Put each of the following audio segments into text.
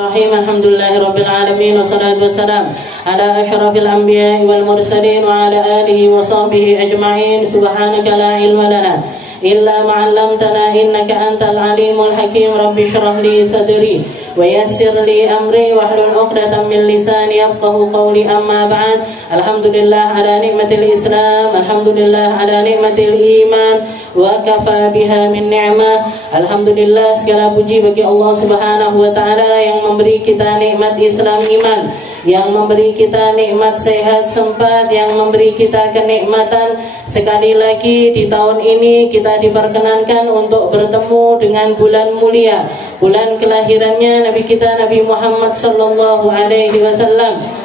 Bismillahirrahmanirrahim. Alhamdulillahirabbil alamin wassalatu wassalam ala asyrafil anbiya'i wal mursalin wa ala alihi wa sahbihi ajma'in. Subhanaka la ilma lana illa ma 'allamtana innaka antal alimul hakim. Rabbi shrah li sadri wa yassir li amri wahlul 'uqdatam min lisani yafqahu qawli. Amma ba'd. Alhamdulillah ala nikmatil Islam, alhamdulillah ala nikmatil iman, wa kafa biha min ni'mah. Alhamdulillah, segala puji bagi Allah Subhanahu wa taala yang memberi kita nikmat Islam iman, yang memberi kita nikmat sehat sempat, yang memberi kita kenikmatan. Sekali lagi di tahun ini kita diperkenankan untuk bertemu dengan bulan mulia, bulan kelahirannya Nabi kita Nabi Muhammad sallallahu alaihi wasallam.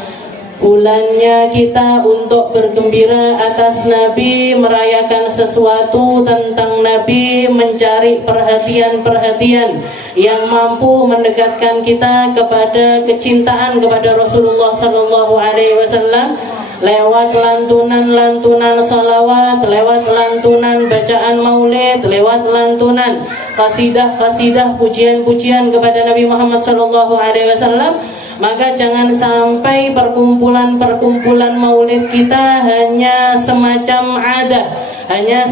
Bulannya kita untuk bergembira atas Nabi, merayakan sesuatu tentang Nabi, mencari perhatian-perhatian yang mampu mendekatkan kita kepada kecintaan kepada Rasulullah sallallahu alaihi wasallam lewat lantunan-lantunan salawat, lewat lantunan bacaan maulid, lewat lantunan qasidah-qasidah pujian-pujian kepada Nabi Muhammad sallallahu alaihi wasallam. Maka jangan sampai perkumpulan-perkumpulan maulid kita hanya semacam adat, hanya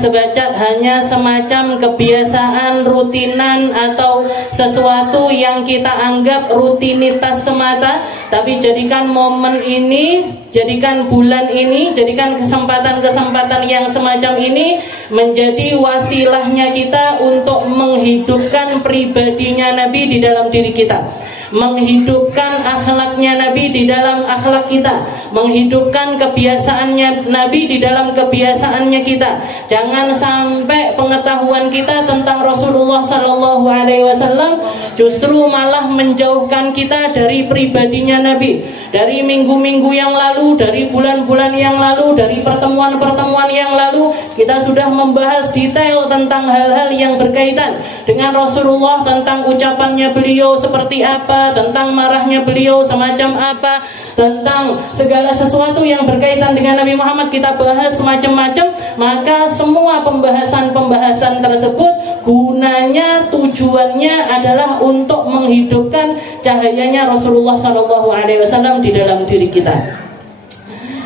semacam kebiasaan rutinan atau sesuatu yang kita anggap rutinitas semata. Tapi jadikan momen ini, jadikan bulan ini, jadikan kesempatan-kesempatan yang semacam ini menjadi wasilahnya kita untuk menghidupkan pribadinya Nabi di dalam diri kita, menghidupkan akhlaknya Nabi di dalam akhlak kita, menghidupkan kebiasaannya Nabi di dalam kebiasaannya kita. Jangan sampai pengetahuan kita tentang Rasulullah sallallahu alaihi wasallam justru malah menjauhkan kita dari pribadinya Nabi. Dari minggu-minggu yang lalu, dari bulan-bulan yang lalu, dari pertemuan-pertemuan yang lalu, kita sudah membahas detail tentang hal-hal yang berkaitan dengan Rasulullah, tentang ucapannya beliau seperti apa, tentang marahnya beliau semacam apa, tentang segala sesuatu yang berkaitan dengan Nabi Muhammad kita bahas macam-macam. Maka semua pembahasan-pembahasan tersebut gunanya, tujuannya adalah untuk menghidupkan cahayanya Rasulullah SAW di dalam diri kita.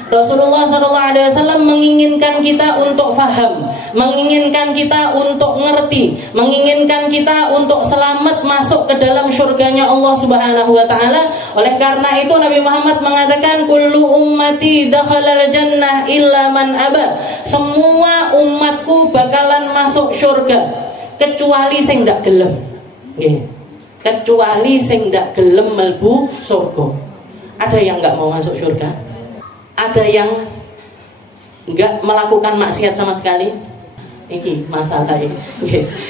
Rasulullah SAW menginginkan kita untuk faham, menginginkan kita untuk ngerti, menginginkan kita untuk selamat masuk ke dalam surganya Allah Subhanahu wa taala. Oleh karena itu Nabi Muhammad mengatakan kullu ummati dakhalal jannah illa man aba. Semua umatku bakalan masuk surga kecuali sing ndak gelem. Nggih. Kecuali sing ndak gelem mlebu surga. Ada yang enggak mau masuk surga? Ada yang enggak melakukan maksiat sama sekali? Iki masalah ini.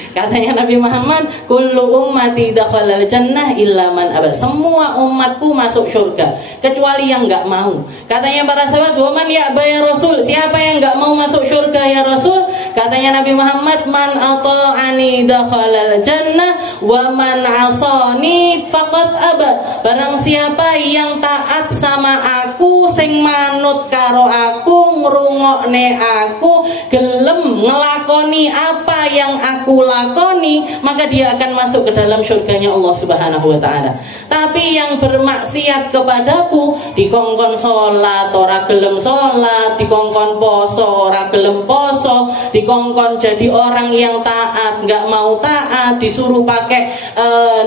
Katanya Nabi Muhammad, kullu ummati dakhalal jannah illa man aba. Semua umatku masuk surga kecuali yang enggak mau. Katanya para sahabat, "Wa man ya'ba ya Rasul?" Siapa yang enggak mau masuk surga ya Rasul? Katanya Nabi Muhammad, "Man ata'ani dakhalal jannah wa man 'asani faqad aba." Barang siapa yang taat sama aku, sing manut karo aku, ngrungokne aku, gelem ngelakoni apa yang aku lakoni, maka dia akan masuk ke dalam surganya Allah Subhanahu wa taala. Tapi yang bermaksiat kepadaku, dikongkon salat ora gelem salat, dikongkon poso ora gelem poso, dikongkon jadi orang yang taat enggak mau taat, disuruh pakai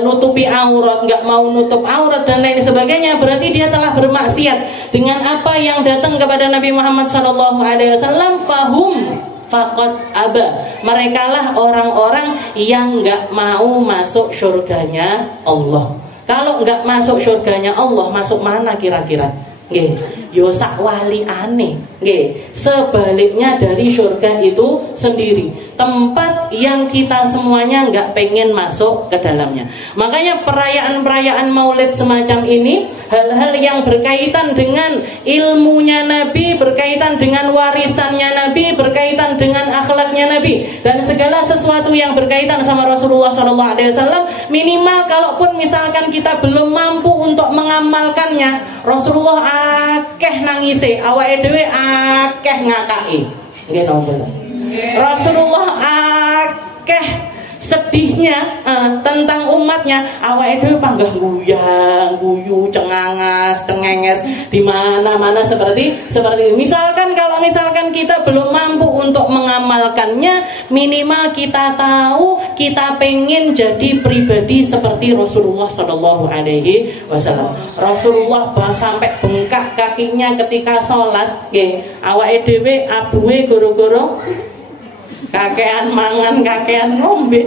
nutupi aurat enggak mau nutup aurat dan lain sebagainya, berarti dia telah bermaksiat dengan apa yang datang kepada Nabi Muhammad sallallahu alaihi wasallam. Fahum faqad aba. Merekalah orang-orang yang enggak mau masuk surganya Allah. Kalau enggak masuk surganya Allah, masuk mana kira-kira? Nggih, yo sak wali aneh. Nggih, sebaliknya dari surga itu sendiri, tempat yang kita semuanya nggak pengen masuk ke dalamnya. Makanya perayaan-perayaan maulid semacam ini, hal-hal yang berkaitan dengan ilmunya Nabi, berkaitan dengan warisannya Nabi, berkaitan dengan akhlaknya Nabi, dan segala sesuatu yang berkaitan sama Rasulullah SAW. Minimal kalaupun misalkan kita belum mampu untuk mengamalkannya, Rasulullah akeh nangise, awake dhewe akeh ngakaki. Nggih napa? Rasulullah akeh sedihnya tentang umatnya, awake dhewe panggah guyah podcast, di mana-mana seperti itu. Misalkan kalau kita belum mampu untuk mengamalkannya, minimal kita tahu kita pengen jadi pribadi seperti Rasulullah Shallallahu Alaihi Wasallam. Rasulullah sampai bengkak kakinya ketika sholat, awake dhewe abuhe goro-goro kakean mangan, kakean ngombe,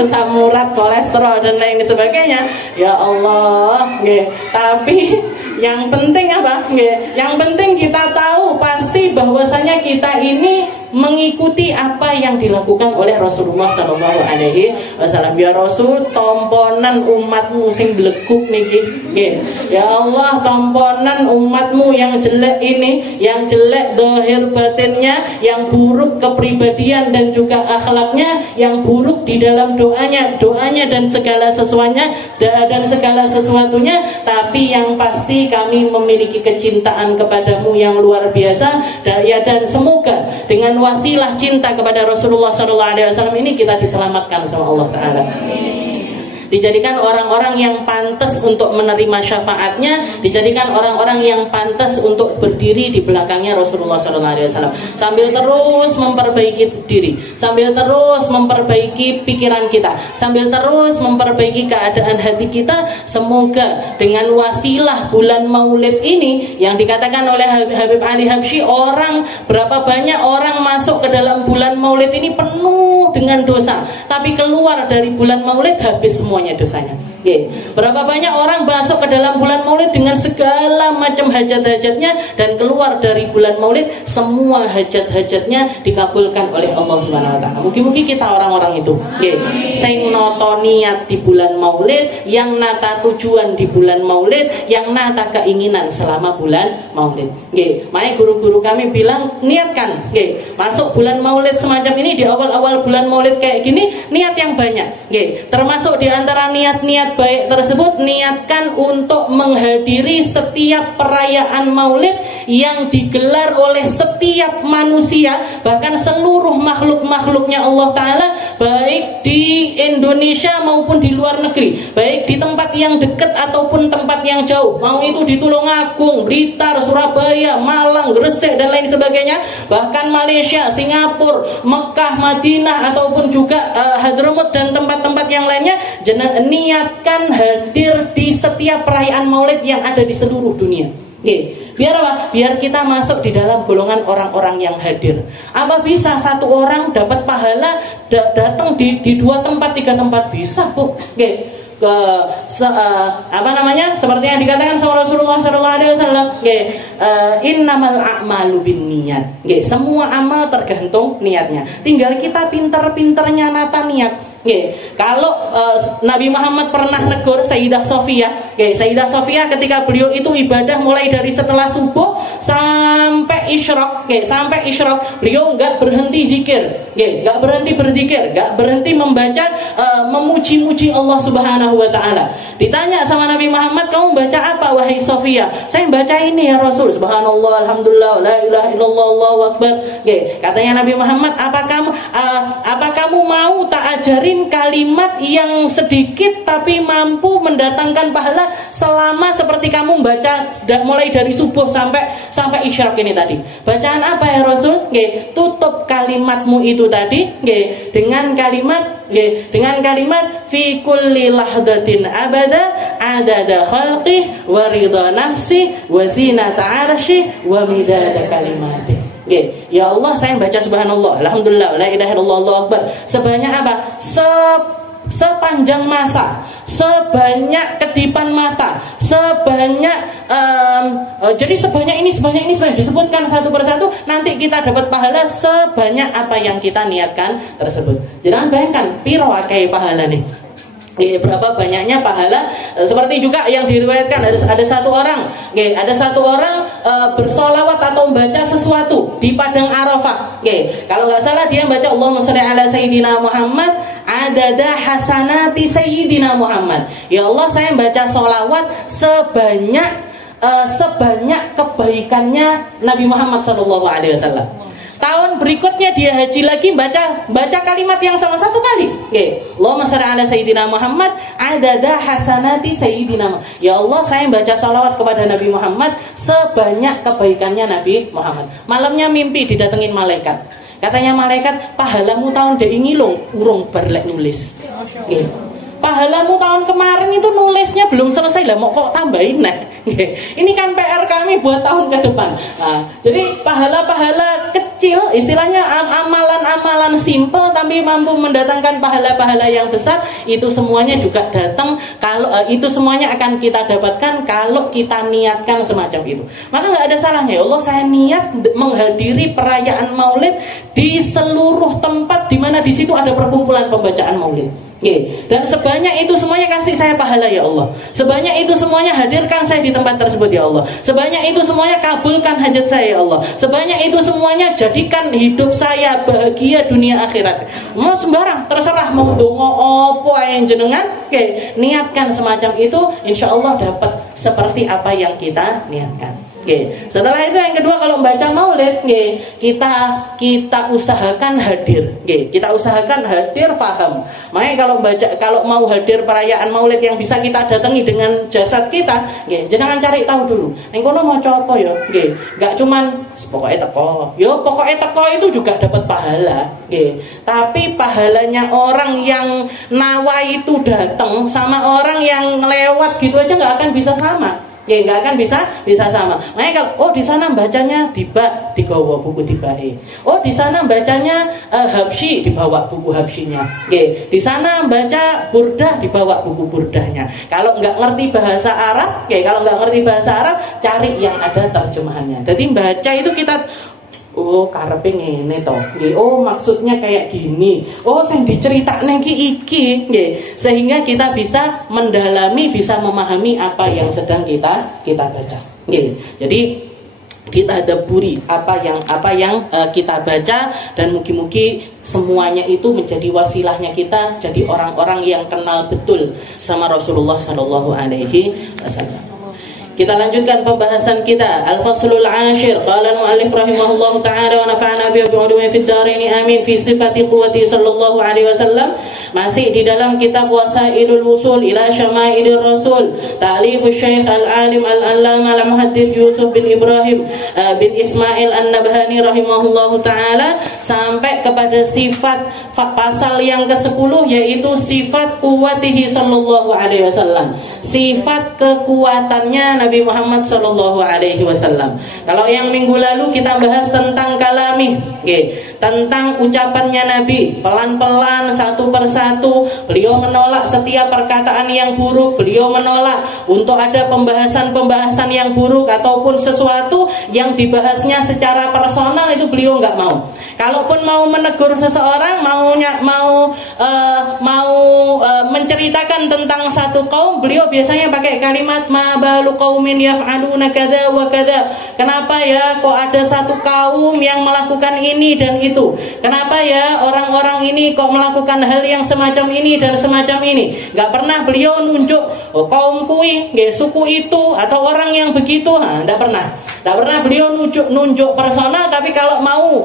asam urat, kolesterol dan lain sebagainya. Ya Allah, tapi yang penting apa? Yang penting kita tahu pasti bahwasanya kita ini mengikuti apa yang dilakukan oleh Rasulullah Sallallahu Alaihi Wasallam. Ya Rasul, tomponan umatmu sing bleguk niki. Ya Allah, tomponan umatmu yang jelek ini, yang jelek dohir batinnya, yang buruk kepribadian dan juga akhlaknya, yang buruk di dalam doanya dan segala sesuatunya. Tapi yang pasti kami memiliki kecintaan kepadamu yang luar biasa. Dan semoga dengan wasilah cinta kepada Rasulullah SAW ini kita diselamatkan sama Allah Ta'ala. Dijadikan orang-orang yang pantas untuk menerima syafaatnya, dijadikan orang-orang yang pantas untuk berdiri di belakangnya Rasulullah SAW, sambil terus memperbaiki diri, sambil terus memperbaiki pikiran kita, sambil terus memperbaiki keadaan hati kita. Semoga dengan wasilah bulan Maulid ini yang dikatakan oleh Habib Ali Habsyi, berapa banyak orang masuk ke dalam bulan Maulid ini penuh dengan dosa, tapi keluar dari bulan Maulid habis semuanya dosanya. Berapa banyak orang masuk ke dalam bulan Maulid dengan segala macam hajat-hajatnya, dan keluar dari bulan Maulid semua hajat-hajatnya dikabulkan oleh Allah Subhanahu wa taala. Mugi-mugi kita orang-orang itu sing nata niat di bulan Maulid, yang nata tujuan di bulan Maulid, yang nata keinginan selama bulan Maulid. Makanya guru-guru kami bilang, niatkan masuk bulan Maulid semacam ini, di awal-awal bulan Maulid kayak gini, niat yang banyak. Termasuk di antara niat-niat baik tersebut, niatkan untuk menghadiri setiap perayaan Maulid yang digelar oleh setiap manusia, bahkan seluruh makhluk-makhluknya Allah Ta'ala, baik di Indonesia maupun di luar negeri, baik di tempat yang dekat ataupun tempat yang jauh, mau itu di Tulungagung, Blitar, Surabaya, Malang, Gresik dan lain sebagainya, bahkan Malaysia, Singapura, Mekah, Madinah ataupun juga Hadramut dan tempat-tempat yang lainnya. Niatkan hadir di setiap perayaan Maulid yang ada di seluruh dunia. Biar apa? Biar kita masuk di dalam golongan orang-orang yang hadir. Apa bisa satu orang dapat pahala datang di 2 tempat, 3 tempat? Bisa, Bu. Seperti yang dikatakan sama Rasulullah SAW, innamal a'malu binniyat. Semua amal tergantung niatnya. Tinggal kita pinter-pinternya nata niat. Kalau Nabi Muhammad pernah negur Sayyidah Sofia, Sayyidah Sofia ketika beliau itu ibadah mulai dari setelah subuh sampai isyraq, beliau nggak berhenti zikir, nggak berhenti berzikir, nggak berhenti membaca, memuji-muji Allah Subhanahu Wa Taala. Ditanya sama Nabi Muhammad, kamu baca apa wahai Sofia? Saya baca ini ya Rasul, Subhanallah, Alhamdulillah, La ilaha illallah, Allahu Akbar. Katanya Nabi Muhammad, apa kamu mau tak ajarin kalimat yang sedikit tapi mampu mendatangkan pahala selama seperti kamu baca mulai dari subuh sampai isyraq ini tadi. Bacaan apa ya Rasul? Tutup kalimatmu itu tadi dengan kalimat fi kulli lahdatin abada adada khalqih wa ridha nafsi wa zinata arsy wa midada kalimati. Ya Allah, saya baca subhanallah, alhamdulillah, la ilaha illallah, Allahu akbar sebanyak apa? Sepanjang masa, sebanyak kedipan mata, jadi sebanyak ini disebutkan satu persatu, nanti kita dapat pahala sebanyak apa yang kita niatkan tersebut. Jangan bayangkan piro akeh pahala nih. Berapa banyaknya pahala. Seperti juga yang diriwayatkan ada satu orang bersolawat atau membaca sesuatu di padang Arafah. Kalau nggak salah dia baca Allahumma sholli ala sayyidina Muhammad adada hasanati sayyidina Muhammad. Ya Allah, saya baca solawat sebanyak kebaikannya Nabi Muhammad SAW. tahun berikutnya dia haji lagi, baca kalimat yang sama satu kali. Allahumma shalli ala sayyidina Muhammad adada hasanati sayyidina Muhammad. Ya Allah, saya baca salawat kepada Nabi Muhammad sebanyak kebaikannya Nabi Muhammad. Malamnya mimpi didatengin malaikat. Katanya malaikat, pahalamu tahun dek ngilung urung barlek nulis. Pahalamu tahun kemarin itu nulisnya belum selesai lah, mau kok tambahin nah. Ini kan PR kami buat tahun ke depan. Nah, jadi pahala-pahala kecil, istilahnya amalan-amalan simple tapi mampu mendatangkan pahala-pahala yang besar, itu semuanya juga datang kalau itu semuanya akan kita dapatkan kalau kita niatkan semacam itu. Maka nggak ada salahnya. Ya Allah, saya niat menghadiri perayaan Maulid di seluruh tempat di mana di situ ada perkumpulan pembacaan Maulid. Dan sebanyak itu semuanya kasih saya pahala ya Allah. Sebanyak itu semuanya hadirkan saya di tempat tersebut ya Allah. Sebanyak itu semuanya kabulkan hajat saya ya Allah. Sebanyak itu semuanya jadikan hidup saya bahagia dunia akhirat. Mau sembarang, terserah mau dongo opo yang jenengan, niatkan semacam itu, insya Allah dapat seperti apa yang kita niatkan. Setelah itu yang kedua, kalau membaca Maulid, kita usahakan hadir. Kita usahakan hadir, paham. Makanya kalau mau hadir perayaan Maulid yang bisa kita datangi dengan jasad kita, jangan cari tahu dulu. Yang kono mau coba ya, gak cuman pokoknya teko. Yo pokoknya teko itu juga dapat pahala. Tapi pahalanya orang yang nawa itu datang sama orang yang lewat gitu aja nggak akan bisa sama. Nggak akan bisa sama. Makanya kalau di sana bacanya tiba digawa buku tibae. Di sana bacanya habsyi dibawa buku habsyinya. Di sana baca burdah dibawa buku burdahnya. Kalau nggak ngerti bahasa Arab, cari yang ada terjemahannya. Jadi baca itu kita karepe ngene to. Maksudnya kayak gini. Sing diceritakne iki. Sehingga kita bisa mendalami, bisa memahami apa yang sedang kita baca. Jadi kita daburi apa yang kita baca, dan mugi-mugi semuanya itu menjadi wasilahnya kita jadi orang-orang yang kenal betul sama Rasulullah sallallahu alaihi wasallam. Kita lanjutkan pembahasan kita. Al-faslul 'ashir. Qala al-mu'allif rahimahullahu ta'ala wa nafa'ana bihi wa bi'ulumihi fid dharain amin fi sifati quwwati sallallahu alaihi wasallam. Masih di dalam kitab Wasailul Wusul ila Syamailir Rasul, ta'lif Syekh Al-Alim Al-Allamah Al-Muhaddits Yusuf bin Ibrahim bin Ismail An-Nabhani rahimahullahu ta'ala, sampai kepada sifat pasal yang ke-10, yaitu sifat quwwatihi sallallahu alaihi wasallam. Sifat kekuatannya Nabi Muhammad sallallahu alaihi wasallam. Kalau yang minggu lalu kita bahas tentang kalami, tentang ucapannya Nabi, pelan-pelan satu persatu beliau menolak setiap perkataan yang buruk. Beliau menolak untuk ada pembahasan-pembahasan yang buruk ataupun sesuatu yang dibahasnya secara personal, itu beliau nggak mau. Kalaupun mau menegur seseorang, mau menceritakan tentang satu kaum, beliau biasanya pakai kalimat ma balu qaumin yaf'aluna kadza wa kadza. Kenapa ya kok ada satu kaum yang melakukan ini dan itu? Kenapa ya orang-orang ini kok melakukan hal yang semacam ini dan semacam ini? Gak pernah beliau nunjuk kaum kui, suku itu atau orang yang begitu, gak pernah. Gak pernah beliau nunjuk personal. Tapi kalau mau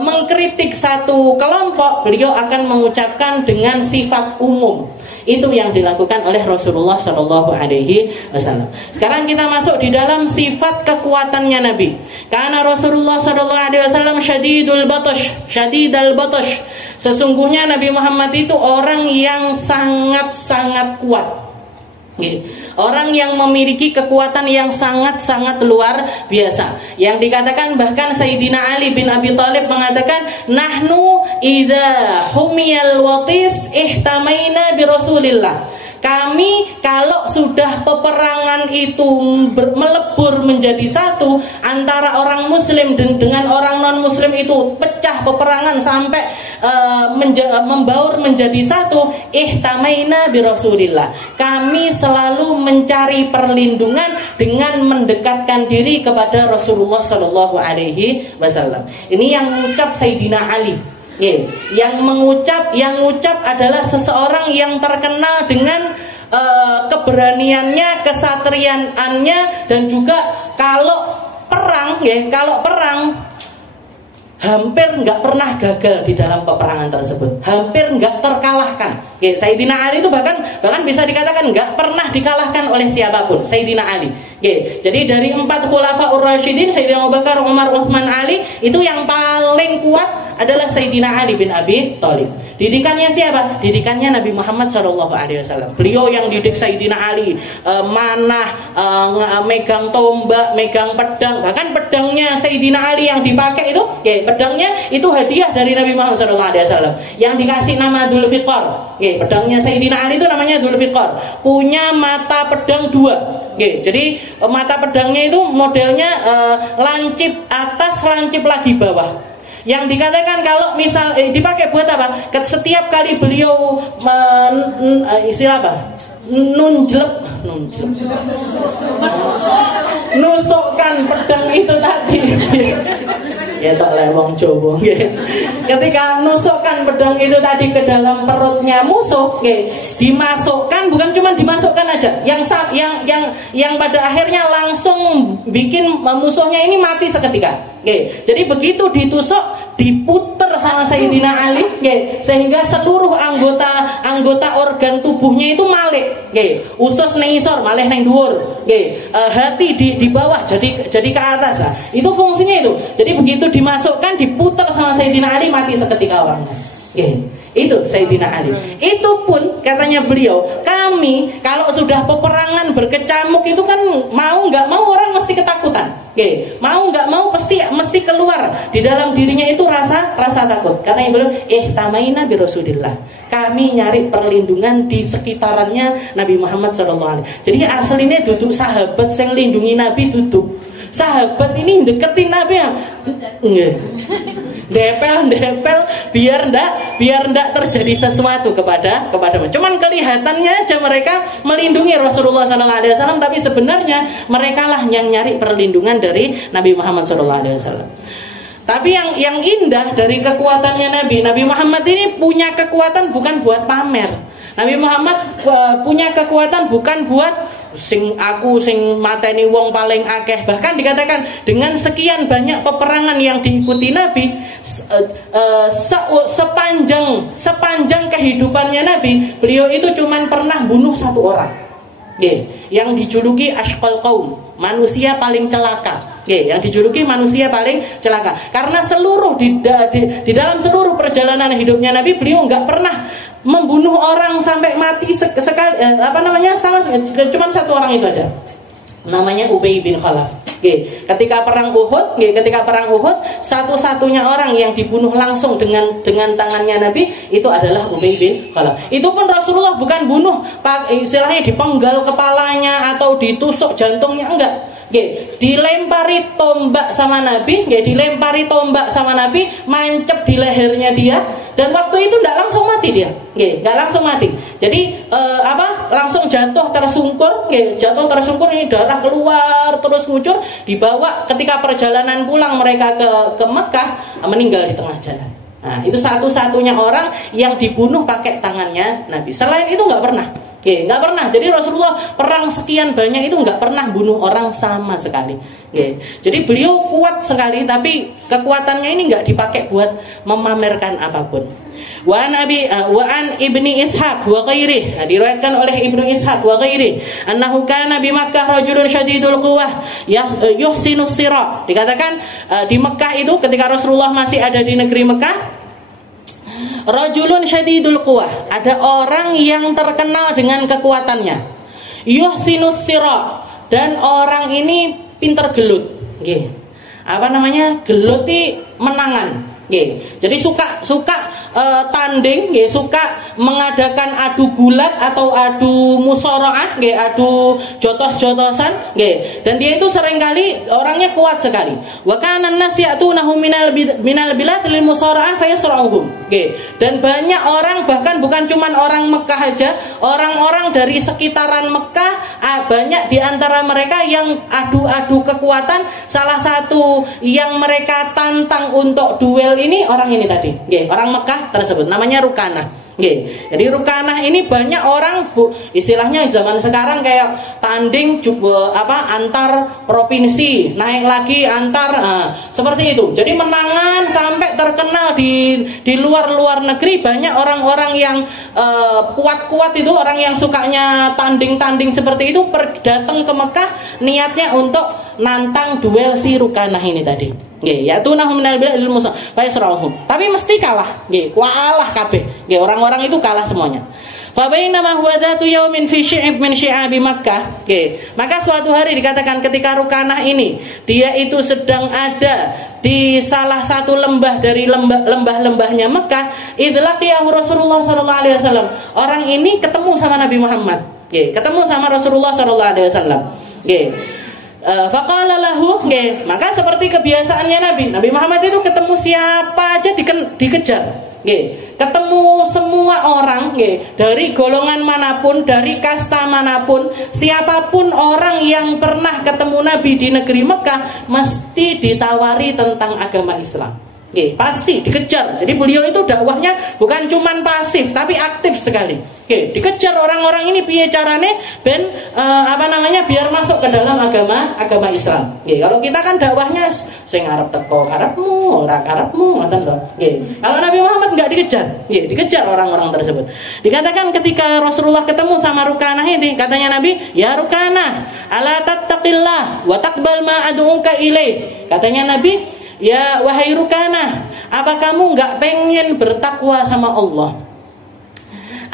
mengkritik satu kelompok, beliau akan mengucapkan dengan sifat umum. Itu yang dilakukan oleh Rasulullah Shallallahu Alaihi Wasallam. Sekarang kita masuk di dalam sifat kekuatannya Nabi. Karena Rasulullah Shallallahu Alaihi Wasallam syadidul batash. Sesungguhnya Nabi Muhammad itu orang yang sangat kuat. Orang yang memiliki kekuatan yang sangat luar biasa. Yang dikatakan bahkan Sayyidina Ali bin Abi Thalib mengatakan, nahnu idza humiyal watis ihtamaina bi Rasulillah. Kami kalau sudah peperangan itu melebur menjadi satu, antara orang muslim dengan orang non muslim itu pecah peperangan sampai membaur menjadi satu, ihtamaina bi Rasulillah. Kami selalu mencari perlindungan dengan mendekatkan diri kepada Rasulullah sallallahu alaihi wasallam. Ini yang mengucap Sayyidina Ali. Yang mengucap adalah seseorang yang terkenal dengan keberaniannya, kesatriaannya, dan juga kalau perang hampir nggak pernah gagal di dalam peperangan tersebut, hampir nggak terkalahkan. Sayyidina Ali itu bahkan bisa dikatakan nggak pernah dikalahkan oleh siapapun. Sayyidina Ali. Jadi dari 4 khulafaur rasyidin, Sayyidina Abu Bakar, Umar, Utsman, Ali, itu yang paling kuat adalah Sayyidina Ali bin Abi Thalib. Didikannya siapa? Didikannya Nabi Muhammad SAW. Beliau yang didik Sayyidina Ali, manah, megang tombak, megang pedang. Bahkan pedangnya Sayyidina Ali yang dipakai itu, pedangnya itu hadiah dari Nabi Muhammad SAW. Yang dikasih nama Dzulfiqar. Pedangnya Sayyidina Ali itu namanya Dzulfiqar. Punya mata pedang 2. Jadi mata pedangnya itu modelnya lancip atas, lancip lagi bawah. Yang dikatakan kalau misal dipakai buat apa? Setiap kali beliau istilah apa? Nusukkan pedang itu tadi. Ya tak lewong Jawa. Ketika nusukkan pedang itu tadi ke dalam perutnya musuh, dimasukkan, bukan cuma dimasukkan aja, yang pada akhirnya langsung bikin musuhnya ini mati seketika. Jadi begitu ditusuk, diputer sama Sayyidina Ali, sehingga seluruh anggota organ tubuhnya itu malik, usus neng isor malih neng dhuwur, hati di bawah jadi ke atas. Itu fungsinya itu. Jadi begitu dimasukkan, diputer sama Sayyidina Ali, mati seketika orangnya. Itu Sayyidina Ali. Itu pun katanya beliau, kami kalau sudah peperangan berkecamuk itu kan mau nggak mau orang mesti ketakutan. Mau nggak mau mesti keluar di dalam dirinya itu rasa takut. Karena beliau tamaina bi Rasulillah. Kami nyari perlindungan di sekitarannya Nabi Muhammad SAW. Jadi aslinya duduk sahabat yang lindungi Nabi duduk. Sahabat ini deketin Nabi ya. Depel biar ndak terjadi sesuatu kepada. Cuman kelihatannya aja mereka melindungi Rasulullah SAW, tapi sebenarnya mereka lah yang nyari perlindungan dari Nabi Muhammad SAW. Tapi yang indah dari kekuatannya Nabi Muhammad ini punya kekuatan bukan buat pamer. Nabi Muhammad punya kekuatan bukan buat sing mateni wong paling akeh. Bahkan dikatakan dengan sekian banyak peperangan yang diikuti Nabi, sepanjang kehidupannya Nabi, beliau itu cuman pernah bunuh 1 orang. Yang dijuluki Ashqal Qaum, manusia paling celaka. Yang dijuluki manusia paling celaka. Karena seluruh di dalam seluruh perjalanan hidupnya Nabi, beliau nggak pernah membunuh orang sampai mati sekali, cuma 1 orang itu aja. Namanya Ubay bin Khalaf. Ketika perang Uhud, satu-satunya orang yang dibunuh langsung dengan tangannya Nabi itu adalah Ubay bin Khalaf. Itu pun Rasulullah bukan bunuh istilahnya dipenggal kepalanya atau ditusuk jantungnya, enggak. Dilempari tombak sama Nabi, mancep di lehernya dia, dan waktu itu tidak langsung mati dia, nggak langsung mati. Jadi langsung jatuh tersungkur, ini darah keluar terus ngucur, dibawa ketika perjalanan pulang mereka ke Mekah, meninggal di tengah jalan. Nah, itu satu-satunya orang yang dibunuh pakai tangannya Nabi. Selain itu nggak pernah. Nggak pernah. Jadi Rasulullah perang sekian banyak itu nggak pernah bunuh orang sama sekali. Jadi beliau kuat sekali, tapi kekuatannya ini nggak dipakai buat memamerkan apapun. Wa an Ibni Ishaq wa ghairihi, diriwayatkan oleh Ibnu Ishaq wa ghairihi, annahu kana bi Makkah rajulun syadidul quwwah yuhsinus sira. Dikatakan di Mekah itu ketika Rasulullah masih ada di negeri Mekah, rajulun syadidul quwwah, ada orang yang terkenal dengan kekuatannya. Yuhsinus sira, dan orang ini pinter gelut. Gelut itu menangan. Jadi suka tanding, suka mengadakan adu gulat atau adu musaraah, adu jotos-jotosan, dan dia itu seringkali orangnya kuat sekali. Wa kana an-nas ya'tunahu minal bilad lil musaraah fayasra'uhum. Dan banyak orang, bahkan bukan cuman orang Mekah aja, orang-orang dari sekitaran Mekah, banyak di antara mereka yang adu-adu kekuatan. Salah satu yang mereka tantang untuk duel ini orang ini tadi, orang Mekah tersebut, namanya Rukanah. Nggih. Jadi Rukanah ini banyak orang istilahnya zaman sekarang kayak tanding antar provinsi, naik lagi antar seperti itu. Jadi menangan sampai terkenal di luar negeri. Banyak orang-orang yang kuat-kuat itu, orang yang sukanya tanding-tanding seperti itu datang ke Mekah niatnya untuk nantang duel si Rukanah ini tadi. Nggih, ya tunahum minal bilal musa fa yasrahum. Tapi mesti kalah, nggih, kalah kabeh. Nggih, orang-orang itu kalah semuanya. Fa bainama huwa dzatu yaumin fi syi'ab min syi'abi Makkah. Nggih, maka suatu hari dikatakan ketika Rukanah ini dia itu sedang ada di salah satu lembah dari lembah-lembahnya Mekah, idlaqiyahu Rasulullah sallallahu alaihi wasallam. Orang ini ketemu sama Nabi Muhammad. Nggih, ketemu sama Rasulullah sallallahu alaihi wasallam. Nggih. Faqala lahu, maka seperti kebiasaannya Nabi Muhammad itu ketemu siapa aja dikejar. Ketemu semua orang, dari golongan manapun, dari kasta manapun, siapapun orang yang pernah ketemu Nabi di negeri Mekah mesti ditawari tentang agama Islam. Pasti dikejar. Jadi beliau itu dakwahnya bukan cuman pasif tapi aktif sekali. Dikejar orang-orang ini piye carane ben biar masuk ke dalam agama Islam. Kalau kita kan dakwahnya sing arep teko karepmu, ora karepmu, ngoten to. Kalau Nabi Muhammad enggak dikejar. Dikejar orang-orang tersebut. Dikatakan ketika Rasulullah ketemu sama Rukanah ini, katanya Nabi, "Ya Rukanah, ala tattaqillah wa taqbal ma ad'uka ilaih." Katanya Nabi, "Ya wahai Rukanah, apa kamu nggak pengen bertakwa sama Allah?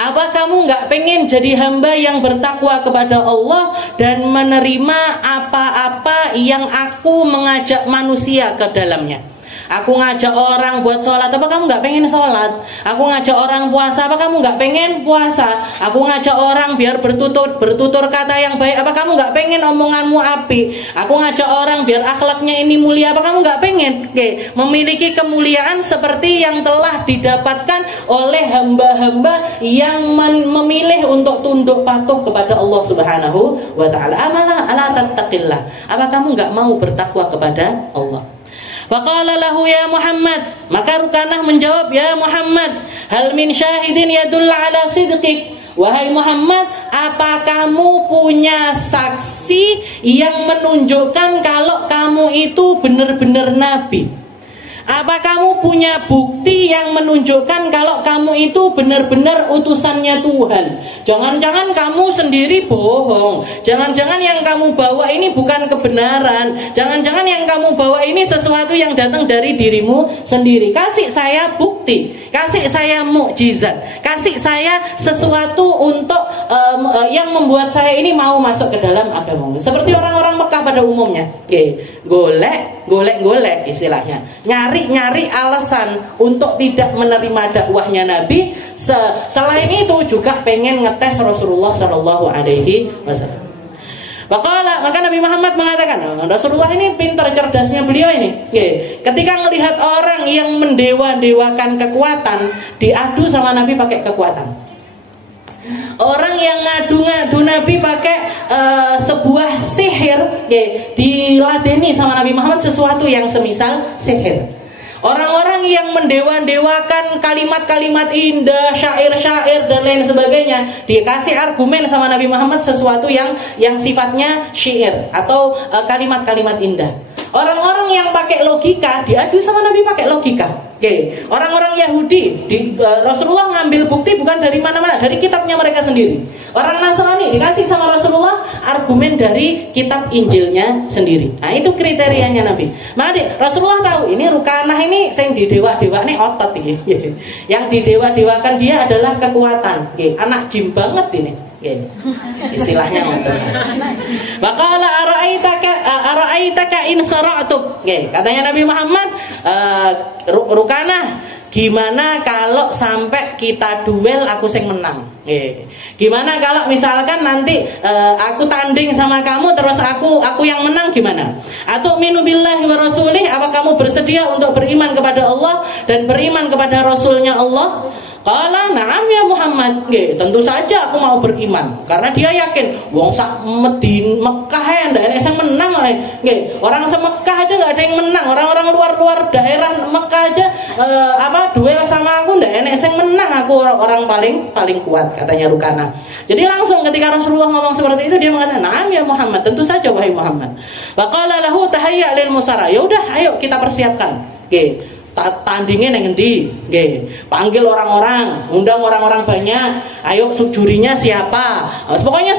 Apa kamu nggak pengen jadi hamba yang bertakwa kepada Allah dan menerima apa-apa yang aku mengajak manusia ke dalamnya? Aku ngajak orang buat sholat, apa kamu nggak pengen sholat? Aku ngajak orang puasa, apa kamu nggak pengen puasa? Aku ngajak orang biar bertutur kata yang baik, apa kamu nggak pengen omonganmu api? Aku ngajak orang biar akhlaknya ini mulia, apa kamu nggak pengen? Memiliki kemuliaan seperti yang telah didapatkan oleh hamba-hamba yang memilih untuk tunduk patuh kepada Allah Subhanahu wa Ta'ala. Ala tattaqillah. Apa kamu nggak mau bertakwa kepada Allah? Faqala lahu ya Muhammad, maka Rukanah menjawab, "Ya Muhammad, hal min syahidin yadulla ala sidqik." Wahai Muhammad, apa kamu punya saksi yang menunjukkan kalau kamu itu benar-benar nabi? Apa kamu punya bukti yang menunjukkan kalau kamu itu benar-benar utusannya Tuhan? Jangan-jangan kamu sendiri bohong. Jangan-jangan yang kamu bawa ini bukan kebenaran. Jangan-jangan yang kamu bawa ini sesuatu yang datang dari dirimu sendiri. Kasih saya bukti, kasih saya mukjizat, kasih saya sesuatu untuk yang membuat saya ini mau masuk ke dalam agama. Seperti orang-orang Mekah pada umumnya. Golek istilahnya, nyari alasan untuk tidak menerima dakwahnya Nabi. Selain itu juga pengen ngetes Rasulullah Shallallahu Alaihi Wasallam. Maka Nabi Muhammad mengatakan, Rasulullah ini pintar cerdasnya beliau ini. Ketika melihat orang yang mendewa-dewakan kekuatan, diadu sama Nabi pakai kekuatan. Orang yang ngadu-ngadu Nabi pakai sebuah sihir, diladeni sama Nabi Muhammad sesuatu yang semisal sihir. Orang-orang yang mendewa-dewakan kalimat-kalimat indah, syair-syair dan lain sebagainya, dikasih argumen sama Nabi Muhammad sesuatu yang sifatnya syair atau kalimat-kalimat indah. Orang-orang yang pakai logika diadu sama Nabi pakai logika. Orang-orang Yahudi Rasulullah ngambil bukti bukan dari mana-mana, dari kitabnya mereka sendiri. Orang Nasrani dikasih sama Rasulullah argumen dari kitab Injilnya sendiri. Nah itu kriterianya Nabi. Maka Rasulullah tahu ini Rukanah ini yang didewa-dewa ini otot ini. Yang didewa-dewakan dia adalah kekuatan. Anak jin banget ini. Istilahnya maksudnya. Maqala ara'aitaka in sara'tuk. Katanya Nabi Muhammad, Rukanah, gimana kalau sampai kita duel aku sing menang? Gimana kalau misalkan nanti aku tanding sama kamu terus aku yang menang gimana? Atau minu billahi wa rasulih, apa kamu bersedia untuk beriman kepada Allah dan beriman kepada Rasulnya Allah? Qala na'am ya Muhammad. Nggih, tentu saja aku mau beriman. Karena dia yakin wong sak Mekah ya ndak ada yang menang ae. Nggih, orang se-Mekah aja enggak ada yang menang. Orang-orang luar daerah Mekah aja duel sama aku ndak enek sing menang. Aku orang paling kuat katanya Rukanah. Jadi langsung ketika Rasulullah ngomong seperti itu dia mengatakan, "Na'am ya Muhammad, tentu saja wahai Muhammad." Wa qala lahu tahayya lil musara. Ya udah, ayo kita persiapkan. Nggih. Tandingnya nang endi? Nggih. Panggil orang-orang, undang orang-orang banyak. Ayo jurinya siapa? Pokoknya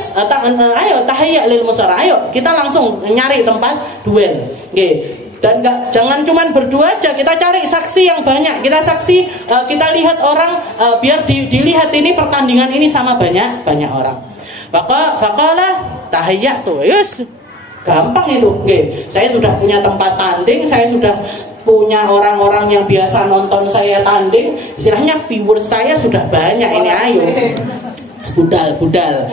ayo tahayya lil musara. Ayo kita langsung nyari tempat duel. Nggih. Dan jangan cuman berdua aja, kita cari saksi yang banyak. Kita lihat orang biar dilihat ini pertandingan ini sama banyak orang. Faqala tahayyatu. Yes. Gampang itu. Nggih. Saya sudah punya tempat tanding, saya sudah punya orang-orang yang biasa nonton saya tanding. Istilahnya viewers saya sudah banyak ini, ayo. Budal.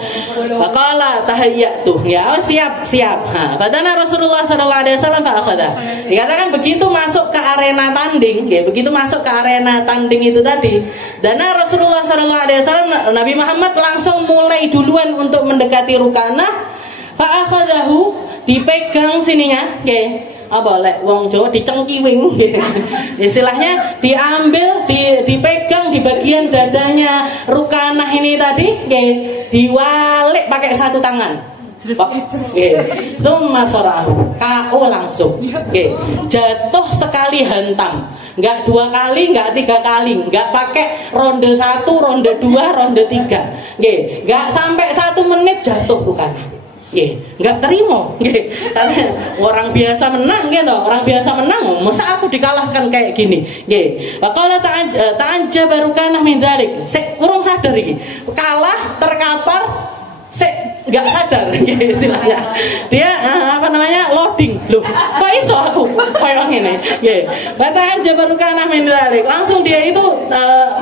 Faqala tahayyatu. Ya, siap. Padahal Rasulullah sallallahu alaihi wasallam faqada. Dikatakan begitu masuk ke arena tanding, ya, begitu masuk ke arena tanding itu tadi. Dan Rasulullah sallallahu alaihi wasallam Nabi Muhammad langsung mulai duluan untuk mendekati Rukanah. Fa'akhadahu, dipegang sininya, nggih. Apa lek wong Jawa dicengkiwing. Istilahnya diambil, dipegang di bagian dadanya Rukanah ini tadi, nggih, diwalik pakai satu tangan. Nggih. Tsumma sarahu, KO langsung. Nggih. Jatuh sekali hantam. Enggak 2 kali, enggak 3 kali, enggak pakai ronde 1, ronde 2, ronde 3. Nggih, enggak sampai 1 menit jatuh Rukanah. Nggih, enggak terima. Nggih. Orang biasa menang gitu. Orang biasa menang, masa aku dikalahkan kayak gini. Nggih. Qala ta'ajjaba Rukanah min dzalik. Sik urung sadar iki. Kalah, terkapar, sik enggak sadar istilahnya. Dia loading. Loh, kok iso aku koyo ngene. Nggih. Ta'ajjaba Rukanah min dzalik. Langsung dia itu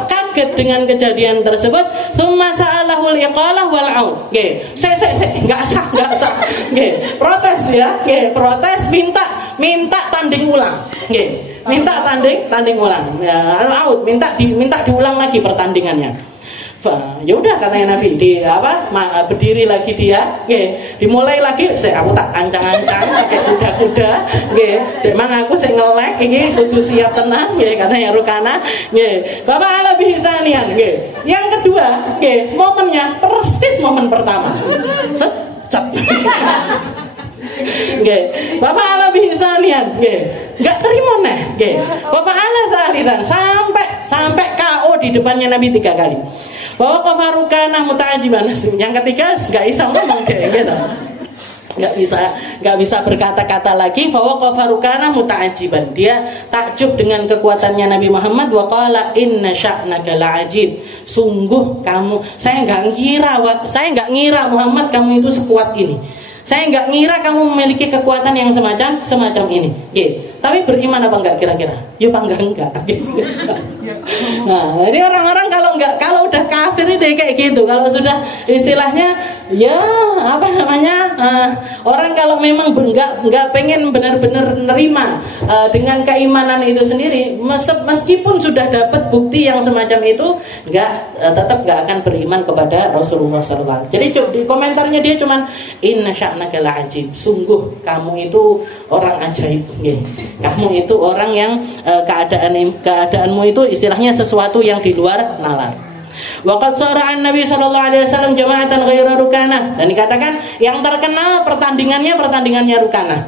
kaget dengan kejadian tersebut. Tsumma sa'alahul iqalah wal 'aud. Nggih. Sik enggak sah. Nggih. Protes ya. Nggih, protes minta tanding ulang. Nggih. Minta tanding ulang. Ya, out, minta diulang lagi pertandingannya. Ya udah katanya Nabi, berdiri lagi dia, nggih, dimulai lagi, aku tak ancang-ancang pakai kuda-kuda, nggih, memang aku sing ngelek iki kudu siap tenang, nggih, katanya Rukanah, nggih. Bapak ala bihitanian, nggih. Yang kedua, nggih, momennya persis momen pertama. Set. Nggih. Bapak ala bihitanian, nggih. Enggak terima neh, nggih. Bapak ala salisan sampai KO di depannya Nabi 3 kali. Bahwa Rukanah muta'ajiban. Yang ketiga enggak bisa ngomong deh gitu. Enggak bisa berkata-kata lagi. Bahwa Rukanah muta'ajiban. Dia takjub dengan kekuatannya Nabi Muhammad. Wa qala inna sya'naka la'ajib. Sungguh kamu, saya enggak ngira Muhammad kamu itu sekuat ini. Saya enggak ngira kamu memiliki kekuatan yang semacam ini. Tapi beriman apa enggak kira-kira? Ya enggak. Nah, jadi orang-orang kalau udah kafir itu kayak gitu. Kalau sudah istilahnya orang kalau memang enggak pengen benar-benar nerima dengan keimanan itu sendiri, meskipun sudah dapat bukti yang semacam itu, tetap enggak akan beriman kepada Rasulullah SAW. Jadi di komentarnya dia cuman inna sya'naka la'ajib. Sungguh kamu itu orang ajaib. Kamu itu orang yang keadaanmu itu istilahnya sesuatu yang di luar nalar. Waqad sara'an Nabi sallallahu alaihi wasallam jama'atan ghairu Rukanah, dan dikatakan yang terkenal pertandingannya Rukanah.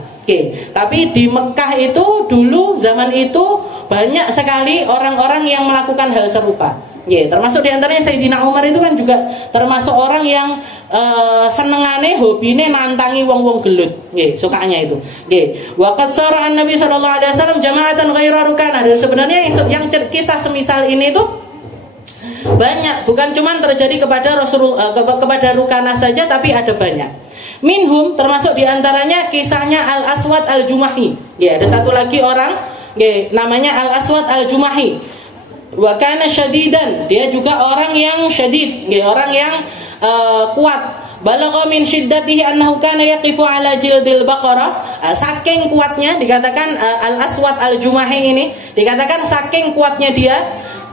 Tapi di Mekah itu dulu zaman itu banyak sekali orang-orang yang melakukan hal serupa. Termasuk diantaranya Sayyidina Umar itu kan juga termasuk orang yang senengane hobine nantangi wong-wong gelut, sukanya itu. Waqad sara'an Nabi sallallahu alaihi wasallam jama'atan ghairu Rukanah. Dan sebenarnya yang kisah semisal ini itu banyak, bukan cuma terjadi kepada kepada Rukanah saja, tapi ada banyak. Minhum, termasuk diantaranya kisahnya Al-Aswad Al-Jumahi. Ada satu lagi orang, namanya Al-Aswad Al-Jumahi. Wa kana syadidan, dia juga orang yang syadid, orang yang kuat. Balagha min syiddatihi annahu kana yaqifu ala jildil baqarah. Saking kuatnya dikatakan Al-Aswad Al-Jumahi ini, dikatakan saking kuatnya dia,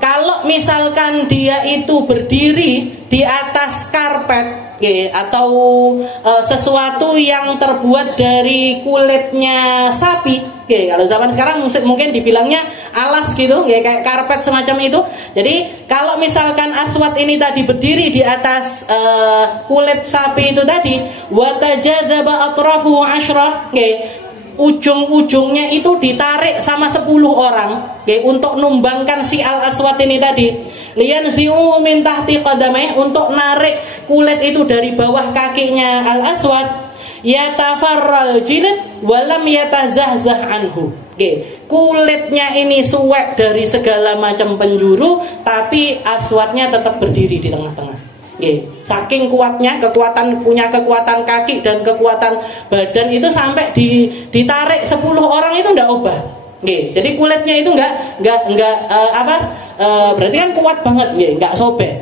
kalau misalkan dia itu berdiri di atas karpet, atau sesuatu yang terbuat dari kulitnya sapi, kalau zaman sekarang mungkin dibilangnya alas gitu, kayak karpet semacam itu. Jadi kalau misalkan aswad ini tadi berdiri di atas kulit sapi itu tadi, watajadzaba atrafu 'ashrah, ujung-ujungnya itu ditarik sama 10 orang, untuk numbangkan si al-aswad ini tadi. Liyanzi'u min tahti qadamai, untuk narik kulit itu dari bawah kakinya al-aswad. Yatafarral jilid walam yatazahzah anhu. Kulitnya ini suwek dari segala macam penjuru, tapi aswadnya tetap berdiri di tengah-tengah. Saking kuatnya, punya kekuatan kaki dan kekuatan badan itu sampai ditarik 10 orang itu enggak ubah. Jadi kulitnya itu enggak berarti kan kuat banget, enggak sobek.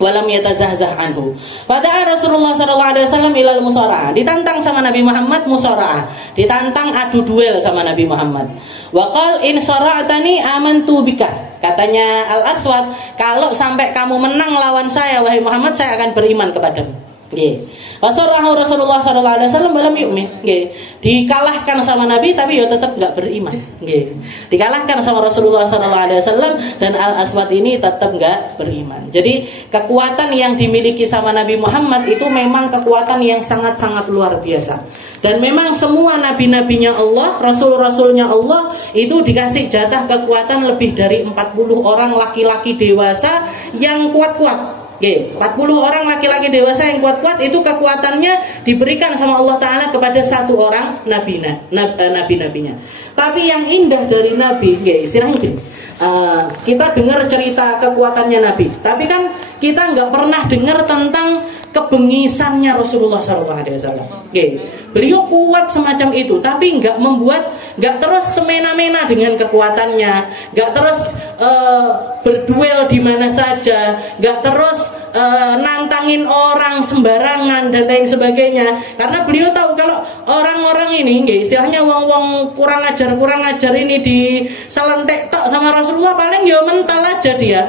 Walam yatazahzah anhu. Pada Rasulullah SAW ilal musara'ah, ditantang sama Nabi Muhammad musara'ah, ditantang adu duel sama Nabi Muhammad. Waqal in sara'atani amantu bika. Katanya Al-Aswad, kalau sampai kamu menang lawan saya wahai Muhammad, saya akan beriman kepadamu. Wasarahu Rasulullah SAW balam yu'min. Dikalahkan sama Nabi tapi ya tetap enggak beriman. Dikalahkan sama Rasulullah SAW dan Al-Aswad ini tetap enggak beriman. Jadi kekuatan yang dimiliki sama Nabi Muhammad itu memang kekuatan yang sangat-sangat luar biasa. Dan memang semua nabi-nabinya Allah, rasul-rasulnya Allah itu dikasih jatah kekuatan lebih dari 40 orang laki-laki dewasa yang kuat-kuat. 40 orang laki-laki dewasa yang kuat-kuat itu kekuatannya diberikan sama Allah Ta'ala kepada satu orang nabi-nabinya. Tapi yang indah dari Nabi, istilahnya kita dengar cerita kekuatannya Nabi, tapi kan kita nggak pernah dengar tentang kebengisannya Rasulullah SAW. Beliau kuat semacam itu, tapi nggak terus semena-mena dengan kekuatannya, nggak terus berduel di mana saja, nggak terus nantangin orang sembarangan dan lain sebagainya. Karena beliau tahu kalau orang-orang ini, istilahnya wong-wong kurang ajar ini diselentek tok sama Rasulullah, paling ya mental aja dia,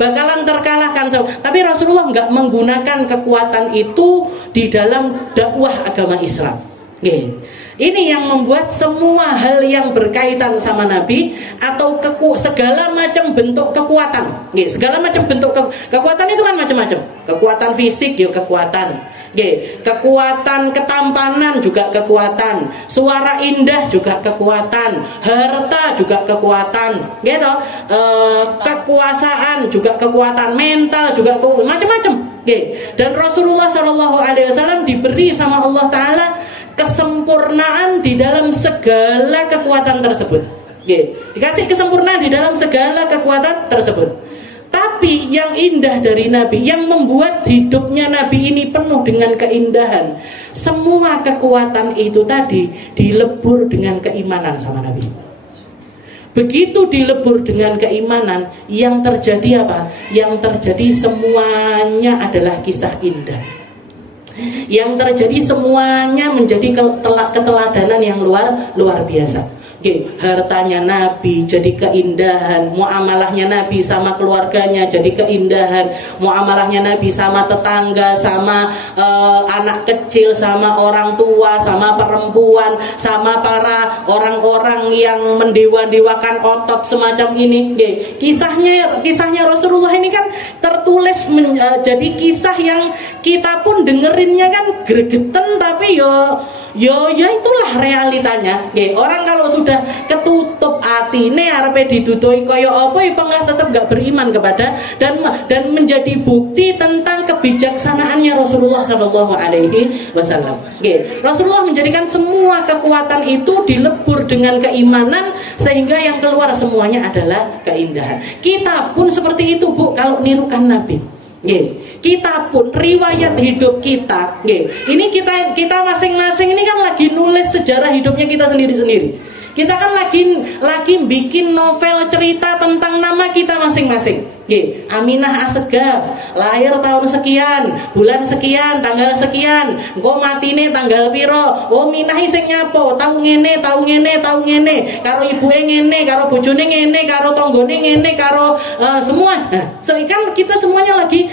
bakalan terkalahkan. Tapi Rasulullah nggak menggunakan kekuatan itu di dalam dakwah agama Islam. Ini yang membuat semua hal yang berkaitan sama Nabi atau segala macam bentuk kekuatan, segala macam bentuk kekuatan itu kan macam-macam. Kekuatan fisik ya kekuatan, kekuatan ketampanan juga kekuatan, suara indah juga kekuatan, harta juga kekuatan, kekuasaan juga kekuatan, mental juga macam-macam. Dan Rasulullah SAW diberi sama Allah Ta'ala kesempurnaan di dalam segala kekuatan tersebut. Dikasih kesempurnaan di dalam segala kekuatan tersebut. Tapi yang indah dari Nabi, yang membuat hidupnya Nabi ini penuh dengan keindahan, semua kekuatan itu tadi dilebur dengan keimanan sama Nabi. Begitu dilebur dengan keimanan, yang terjadi apa? Yang terjadi semuanya adalah kisah indah. Yang terjadi semuanya menjadi keteladanan yang luar biasa. Hartanya Nabi jadi keindahan, muamalahnya Nabi sama keluarganya jadi keindahan, muamalahnya Nabi sama tetangga, sama anak kecil, sama orang tua, sama perempuan, sama para orang-orang yang mendewa-dewakan otot semacam ini. Kisahnya Rasulullah ini kan tertulis jadi kisah yang kita pun dengerinnya kan gregetan, tapi ya itulah realitanya. Orang kalau sudah ketutup atine arepe didudoi kaya apa ya tetap gak beriman kepada dan menjadi bukti tentang kebijaksanaannya Rasulullah SAW. Rasulullah menjadikan semua kekuatan itu dilebur dengan keimanan sehingga yang keluar semuanya adalah keindahan. Kita pun seperti itu, Bu, kalau nirukan Nabi. Kita pun riwayat hidup kita, ini kita masing-masing ini kan lagi nulis sejarah hidupnya kita sendiri-sendiri. Kita kan lagi bikin novel cerita tentang nama kita masing-masing. Nggih, Aminah Assegaf, lahir tahun sekian, bulan sekian, tanggal sekian, engko matine tanggal piro. Oh, minahi sing nyapo, tau ngene, tau ngene, tau ngene, karo ibuke ngene, karo bojone ngene, karo tanggane ngene, karo semua. Nah, so kan kita semuanya lagi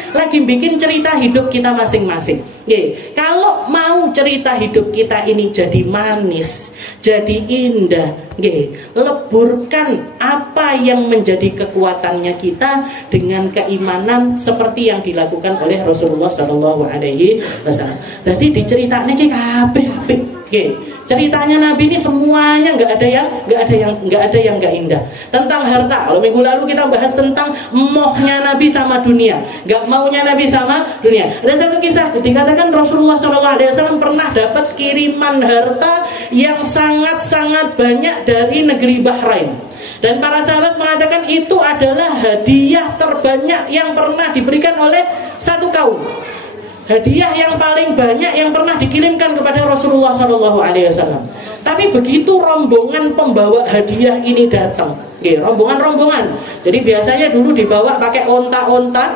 bikin cerita hidup kita masing-masing. Nggih, kalau mau cerita hidup kita ini jadi manis, jadi indah, nggih, leburkan apa yang menjadi kekuatannya kita dengan keimanan seperti yang dilakukan oleh Rasulullah Shallallahu Alaihi Wasallam. Jadi diceritaknya ki kabeh apik, nggih. Ceritanya Nabi ini semuanya nggak ada yang nggak indah. Tentang harta, kalau minggu lalu kita bahas tentang emohnya Nabi sama dunia, nggak maunya Nabi sama dunia. Ada satu kisah dikatakan Rasulullah SAW pernah dapat kiriman harta yang sangat banyak dari negeri Bahrain. Dan para sahabat mengatakan itu adalah hadiah terbanyak yang pernah diberikan oleh satu kaum. Hadiah yang paling banyak yang pernah dikirimkan kepada Rasulullah SAW. Tapi begitu rombongan pembawa hadiah ini datang, rombongan. Jadi biasanya dulu dibawa pakai onta-onta,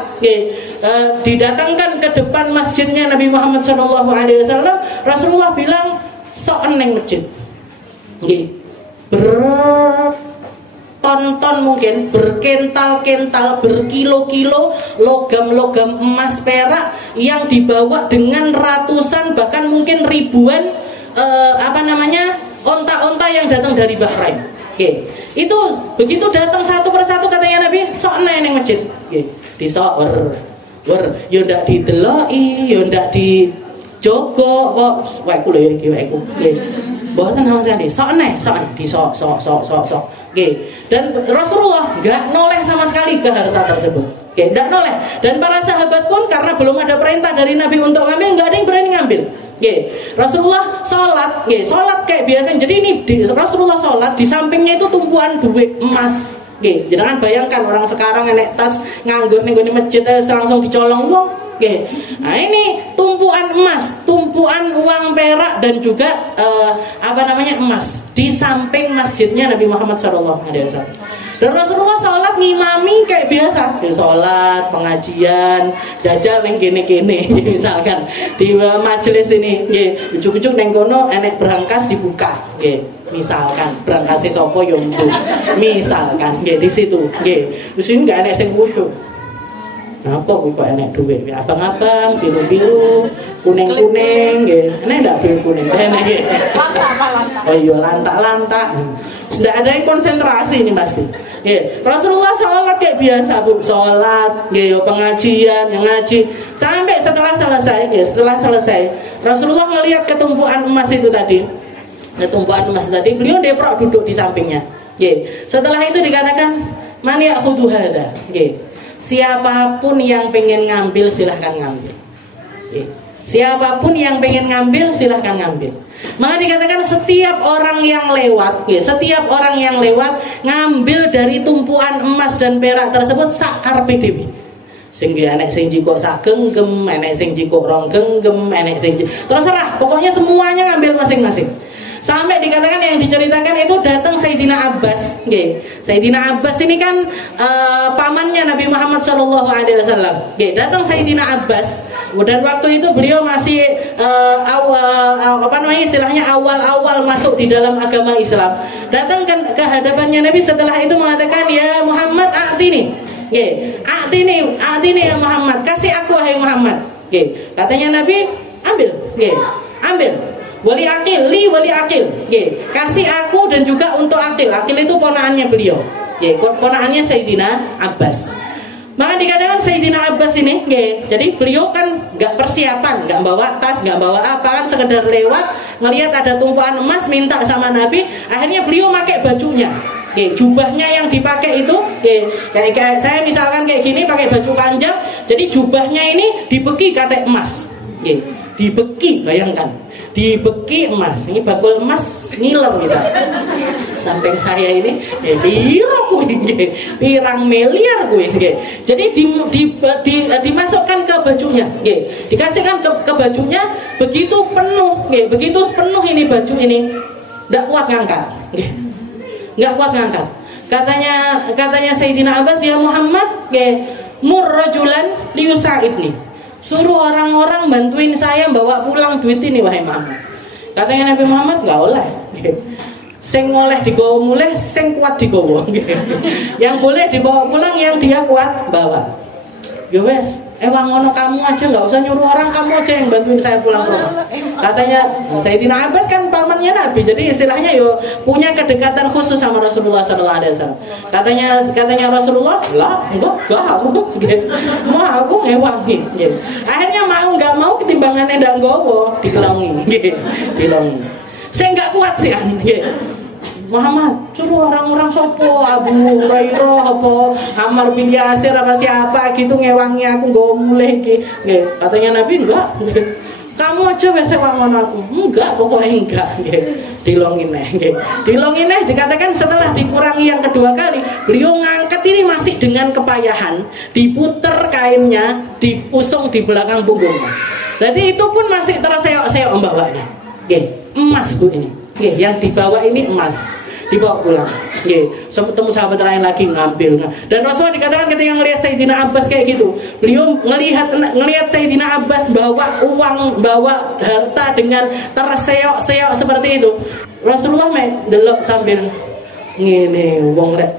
didatangkan ke depan masjidnya Nabi Muhammad SAW. Rasulullah bilang, sok neng masjid, tonton mungkin berkental-kental, berkilo-kilo logam-logam emas perak yang dibawa dengan ratusan bahkan mungkin ribuan onta-onta yang datang dari Bahrain. Itu begitu datang satu persatu katanya Nabi, sok neng masjid, disok yo ndak dideloki, yo ndak dijogo kok wae kula yo iki wae ku. Mboten hausane, sok disok. Dan Rasulullah nggak noleh sama sekali ke harta tersebut, nggak noleh. Dan para sahabat pun karena belum ada perintah dari Nabi untuk ngambil, nggak ada yang berani ngambil. Rasulullah sholat kayak biasa. Jadi ini Rasulullah sholat, di sampingnya itu tumpuan duit emas. Jangan bayangkan orang sekarang enek tas nganggur nih di masjid langsung dicolong wong. Nah ini tumpuan emas, tumpuan uang perak dan juga emas di samping masjidnya Nabi Muhammad SAW. Dan Rasulullah sholat ngimami kayak biasa, sholat, pengajian, jajal neng gini misalkan di majelis ini, ujuk-ujuk neng kono enek berangkas dibuka, misalkan berangkasnya sopo yomdu, misalkan, di situ, di sini nggak enek sing khusyuk. Napa kok enek duit? Abang-abang, biru-biru, kuning-kuning, enek ndak biru kuning? Enek. Oh iya, lantak-lantak. Sudah ada yang konsentrasi ini pasti. Rasulullah sholat kayak biasa, Bu. Sholat, pengajian, ngaji. Sampai setelah selesai, Rasulullah melihat ketumpuan emas itu tadi. Beliau deprok duduk di sampingnya. Setelah itu dikatakan, man ya'khudhu hadza. Siapapun yang pengen ngambil silahkan ngambil. Siapapun yang pengen ngambil silahkan ngambil. Maka dikatakan setiap orang yang lewat ngambil dari tumpuan emas dan perak tersebut sak karepe dhewe. Sing enek sing jikok sak genggam, enek sing jikok rong genggam, enek sing terserah, pokoknya semuanya ngambil masing-masing. Sampai dikatakan yang diceritakan itu datang Sayyidina Abbas. Sayyidina Abbas ini kan pamannya Nabi Muhammad SAW. Datang Sayyidina Abbas. Dan waktu itu beliau masih awal masuk di dalam agama Islam. Datang ke hadapannya Nabi setelah itu mengatakan, ya Muhammad a'tini. A'tini ya Muhammad, kasih aku wahai Muhammad. Katanya Nabi, ambil. Wali akil, kasih aku dan juga untuk akil. Akil itu ponaannya beliau, ponaannya Sayyidina Abbas. Maka dikatakan Sayyidina Abbas ini, jadi beliau kan nggak persiapan, nggak bawa tas, nggak bawa apa, kan sekedar lewat, ngelihat ada tumpuan emas, minta sama Nabi. Akhirnya beliau pakai bajunya, jubahnya yang dipakai itu, kayak saya misalkan kayak gini pakai baju panjang, jadi jubahnya ini dibeki katek emas, dibeki, bayangkan. Dibeki emas, ini bakul emas ngiler misalnya. Samping saya ini, pirang miliar gue. Jadi dimasukkan ke bajunya, dikasihkan ke bajunya, begitu penuh ini baju ini, nggak kuat ngangkat. Katanya Sayyidina Abbas, ya Muhammad, mur rajulan liyusa'idni. Suruh orang-orang bantuin saya bawa pulang duit ini wahai Muhammad. Katanya Nabi Muhammad, enggak oleh. Sing oleh dibawa mulai, sing kuat dibawa. Yang boleh dibawa pulang yang dia kuat bawa. Ya wes, wangono kamu aja, nggak usah nyuruh orang, kamu aja yang bantuin saya pulang ke rumah. Katanya Sayyidina Abbas kan pamannya Nabi, jadi istilahnya yo punya kedekatan khusus sama Rasulullah SAW. Katanya Rasulullah, lah enggak aku, mau aku ngewangi. Akhirnya nggak mau ketimbangannya dan gowo dikelongi. Saya nggak kuat sih, Muhammad, suruh orang-orang sopo, Abu Hurairah, apa Ammar bin Yasir, apa siapa gitu ngewangi aku nggak mulai gitu. Katanya Nabi enggak, kamu aja biasa wangon aku, enggak pokoknya enggak. Dilongin dikatakan setelah dikurangi yang kedua kali, beliau ngangkat ini masih dengan kepayahan, diputer kainnya, diusung di belakang punggungnya. Jadi itu pun masih terseok-seok membawanya. Emas bu ini, yang dibawa ini emas, dibawa pulang. Ketemu sahabat lain lagi ngambil. Dan Rasulullah dikatakan ketika ngelihat Sayyidina Abbas kayak gitu, beliau ngelihat Sayyidina Abbas bawa uang, bawa harta dengan terseok-seok seperti itu. Rasulullah delok sambil ngene wong rek.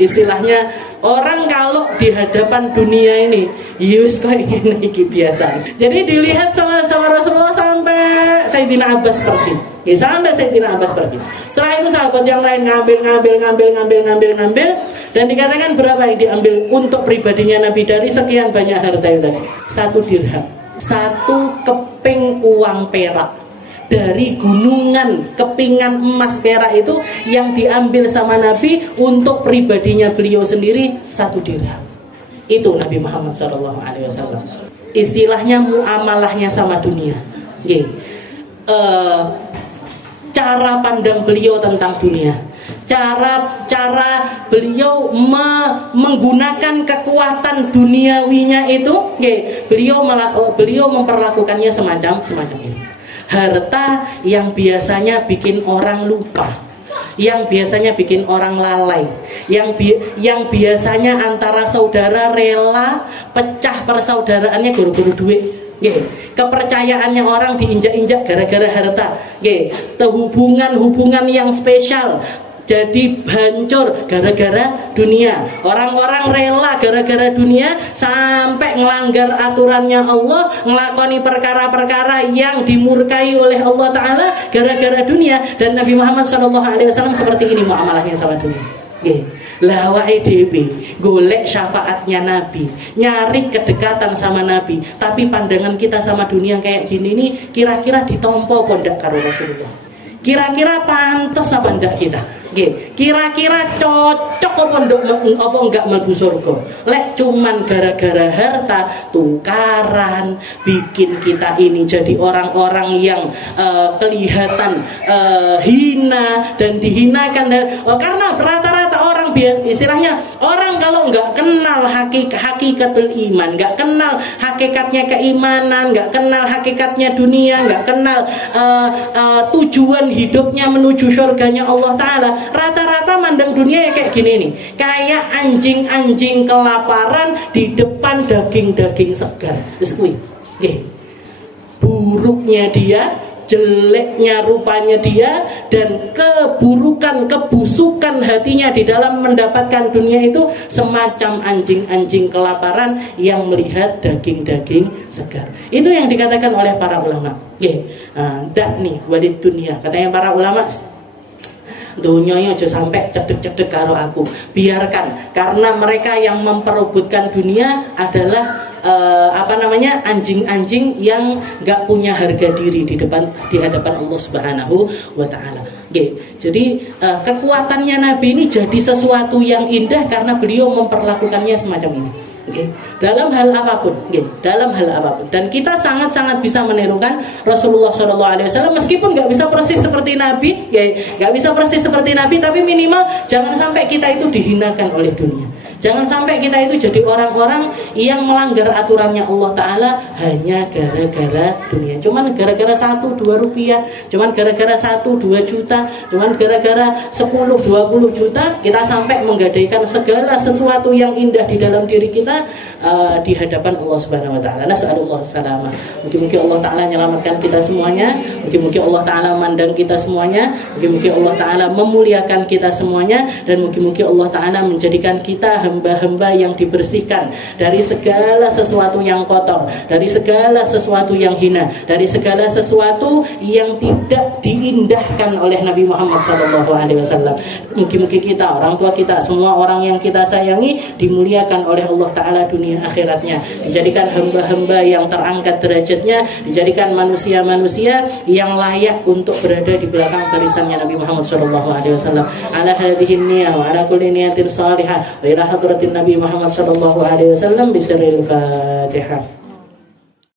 Istilahnya orang kalau di hadapan dunia ini yus kayak gini biasa. Jadi dilihat sama Rasulullah sampai Sayyidina Abbas pergi. Sampai Sayyidina Abbas pergi. Setelah itu sahabat yang lain ngambil dan dikatakan berapa yang diambil untuk pribadinya Nabi dari sekian banyak harta itu tadi? 1 dirham, 1 keping uang perak. Dari gunungan kepingan emas perak itu yang diambil sama Nabi untuk pribadinya beliau sendiri 1 dirham. Itu Nabi Muhammad SAW. Istilahnya muamalahnya sama dunia. Cara pandang beliau tentang dunia, cara beliau menggunakan kekuatan duniawinya itu, beliau memperlakukannya semacam ini. Harta yang biasanya bikin orang lupa, yang biasanya bikin orang lalai, yang biasanya antara saudara rela pecah persaudaraannya gara-gara duit. Kepercayaannya orang diinjak-injak gara-gara harta. Hubungan yang spesial jadi hancur gara-gara dunia. Orang-orang rela gara-gara dunia sampai melanggar aturannya Allah, ngelakoni perkara-perkara yang dimurkai oleh Allah Ta'ala gara-gara dunia. Dan Nabi Muhammad SAW seperti ini muamalahnya sama dunia. Lah wae dhewe golek syafaatnya Nabi, nyari kedekatan sama Nabi, tapi pandangan kita sama dunia kayak gini nih kira-kira ditompo apa ndak karo Rasulullah? Kira-kira pantas apa ndak kita? Kira-kira cocok apa enggak mlebu surga? Lek cuman gara-gara harta tukaran bikin kita ini jadi orang-orang yang kelihatan hina dan dihinakan karena rata-rata orang biasa, istilahnya orang kalau nggak kenal hakikatul iman, nggak kenal hakikatnya keimanan, nggak kenal hakikatnya dunia, nggak kenal tujuan hidupnya menuju surganya Allah Ta'ala, rata-rata mandang dunia ya kayak gini nih, kayak anjing-anjing kelaparan di depan daging-daging segar. Buruknya dia, jeleknya rupanya dia, dan kebusukan hatinya di dalam mendapatkan dunia itu semacam anjing-anjing kelaparan yang melihat daging-daging segar. Itu yang dikatakan oleh para ulama. Dak nih wadid dunia, katanya para ulama, dunia aja sampai cedek-cedek karo aku, biarkan, karena mereka yang memperebutkan dunia adalah anjing-anjing yang nggak punya harga diri di hadapan Allah Subhanahu wa Ta'ala. Jadi kekuatannya Nabi ini jadi sesuatu yang indah karena beliau memperlakukannya semacam ini. Dalam hal apapun, dan kita sangat-sangat bisa menirukan Rasulullah SAW, meskipun nggak bisa persis seperti Nabi, tapi minimal jangan sampai kita itu dihinakan oleh dunia. Jangan sampai kita itu jadi orang-orang yang melanggar aturannya Allah Ta'ala hanya gara-gara dunia. Cuman gara-gara 1-2 rupiah, cuman gara-gara 1-2 juta, cuman gara-gara 10-20 juta, kita sampai menggadaikan segala sesuatu yang indah di dalam diri kita di hadapan Allah Subhanahu Wa Ta'ala. Nas'alullah salamah. Mungkin Allah Ta'ala menyelamatkan kita semuanya. Mungkin Allah Ta'ala mandang kita semuanya. Mungkin Allah Ta'ala memuliakan kita semuanya. Dan mungkin Allah Ta'ala menjadikan kita hamba-hamba yang dibersihkan dari segala sesuatu yang kotor, dari segala sesuatu yang hina, dari segala sesuatu yang tidak diindahkan oleh Nabi Muhammad SAW. Mungkin kita, orang tua kita, semua orang yang kita sayangi dimuliakan oleh Allah Ta'ala dunia akhiratnya, dijadikan hamba-hamba yang terangkat derajatnya, dijadikan manusia-manusia yang layak untuk berada di belakang barisannya Nabi Muhammad SAW. Ala hadhihi niyah wa ala kulli niyatin salihah wa ila hadratin Nabi Muhammad SAW bisirril Fatihah.